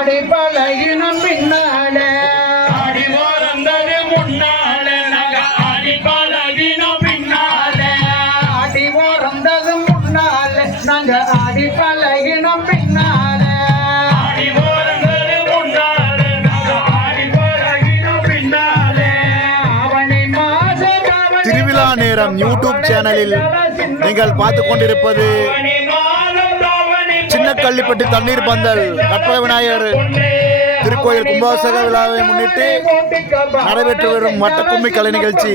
ஆடி பழகினம் பின்னாலே. ஆடி வந்தது முன்னாலே. நாங்க ஆடி பழகினம் பின்னாலே. ஆடி வந்தது முன்னாலே. திருவிழா நேரம் யூடியூப் சேனலில் நீங்கள் பார்த்து கொண்டிருப்பது சின்னக்கள்ளிப்பட்டி தண்ணீர் பந்தல். கற்பக விநாயகர் திருக்கோயில் கும்பாசக விழாவை முன்னிட்டு நடைபெற்று வரும் மட்டக்கும்மி கலை நிகழ்ச்சி.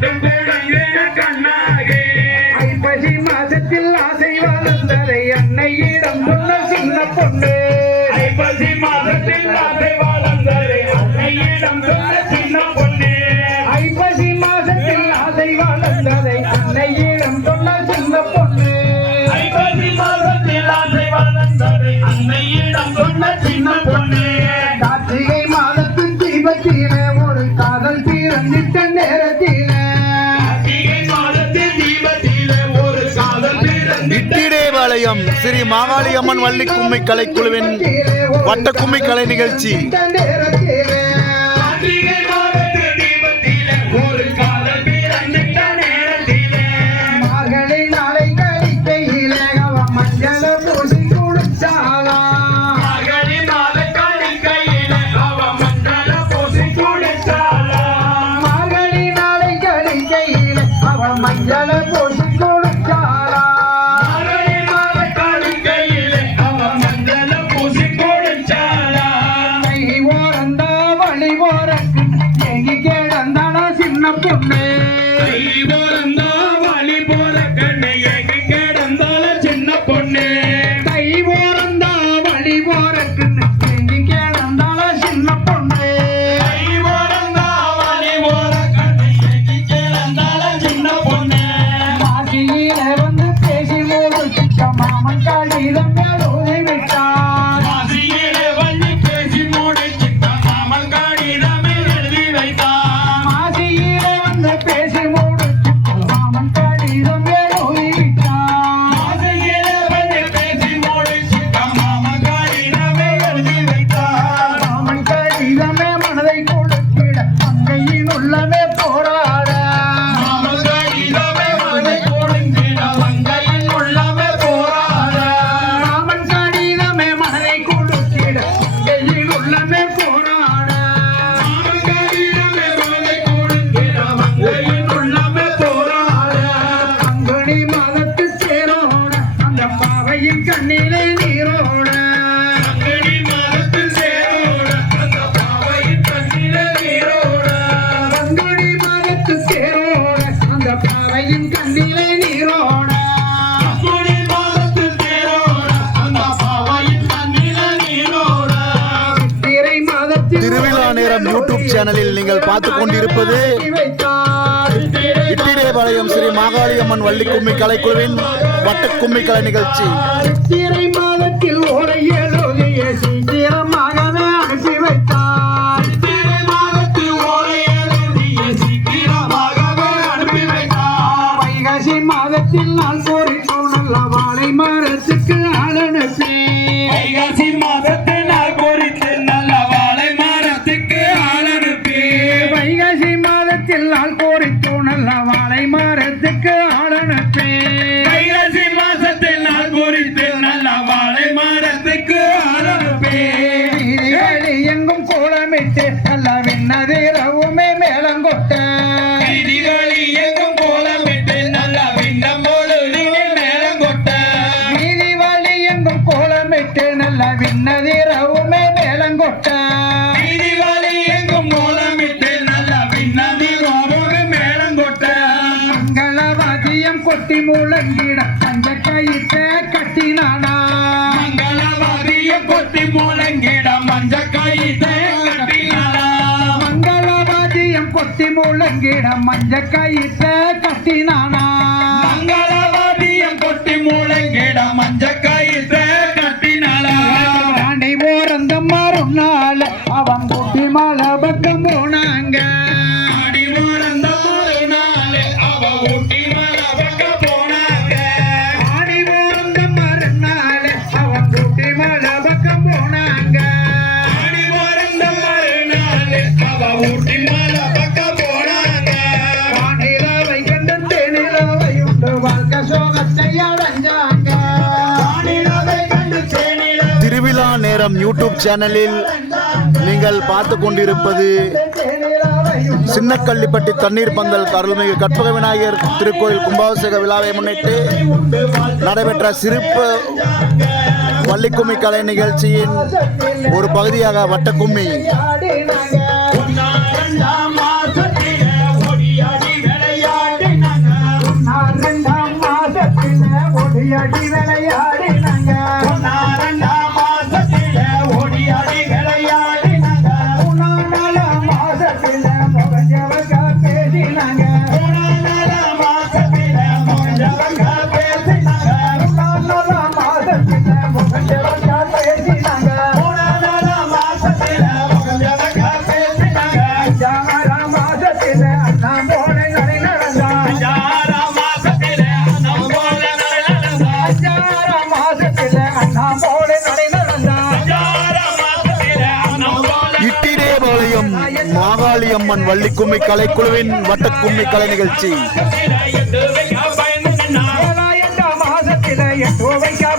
donde மாகாளி அம்மன் வள்ளி கும்மை கலை குழுவின் வட்ட கும்மை கலை நிகழ்ச்சி. திருவிழா நேரம் யூடியூப் சேனலில் நீங்கள் பார்த்து கொண்டிருப்பது இட்டிடேபாளையம் ஸ்ரீ மாகாளி அம்மன் வள்ளி கும்மி கலைக்குழுவின் வட்டக்கும்மி கலை நிகழ்ச்சி. கட்டி முழங்கிட தங்க கயிற்ற கட்டினானா? மங்களவாதிய கொத்தி முழங்கிட மஞ்ச கயிற்ற கட்டினானா? மங்களவாதியம் கொத்தி முழங்கிட மஞ்ச கயிற்ற கட்டினானா? நேரம் யூடியூப் சேனலில் நீங்கள் பார்த்து கொண்டிருப்பது சின்னக்கள்ளிப்பட்டி தண்ணீர் பந்தல் அருள்மிகு கற்பக விநாயகர் திருக்கோயில் கும்பாபிஷேக விழாவை முன்னிட்டு நடைபெற்ற சிறப்பு வள்ளிக்கும்மி கலை நிகழ்ச்சியின் ஒரு பகுதியாக வட்டக்கும்மி. மாகாளி அம்மன் வள்ளி கும்மி கலைக்குழுவின் வட்டக்கும்மி கலை நிகழ்ச்சி.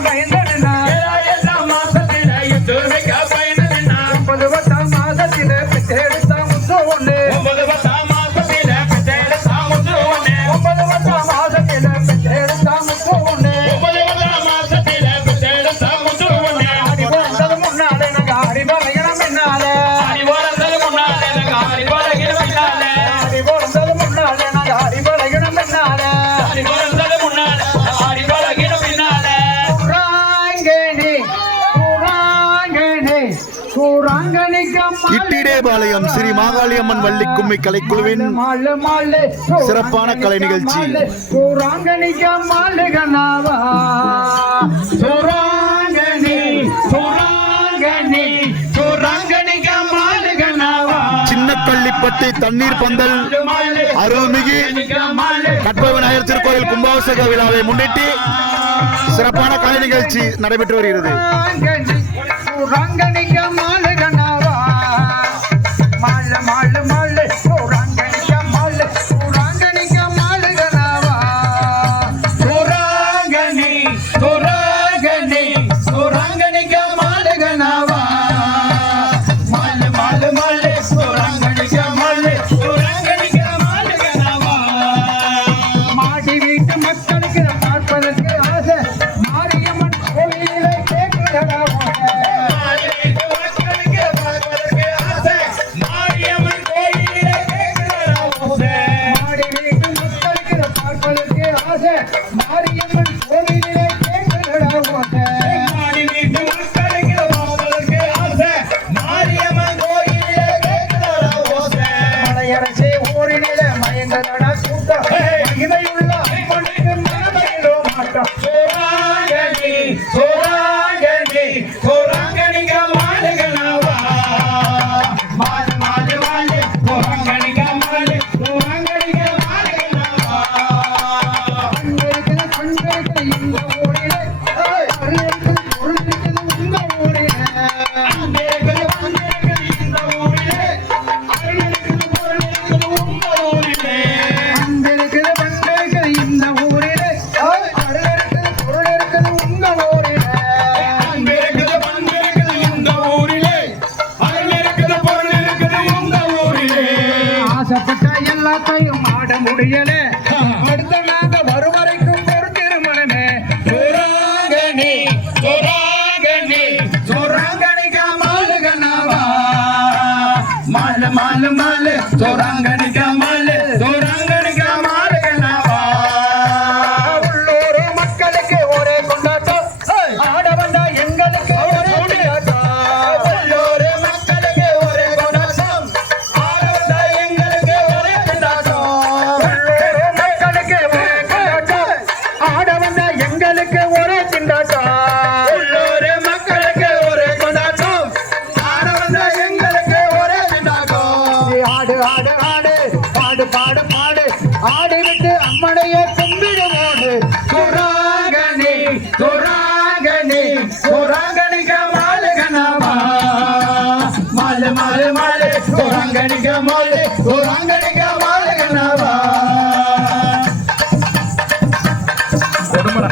பயந்து இட்டிடேபாளையம் ஸ்ரீ மாகாளியம்மன் வள்ளி கும்மி கலைக்குழுவின் சிறப்பான கலை நிகழ்ச்சி. சின்னக்கள்ளிப்பட்டி தண்ணீர் பந்தல். அருள்மிகு கற்பவிநாயகர் திருக்கோயில் கும்பாபிஷேக விழாவை முன்னிட்டு சிறப்பான கலை நிகழ்ச்சி நடைபெற்று வருகிறது. உறங்கணிக்க மாலை não. துராங்கனிக மாலு துராங்கனிக மாலுகனவா கொடுமடா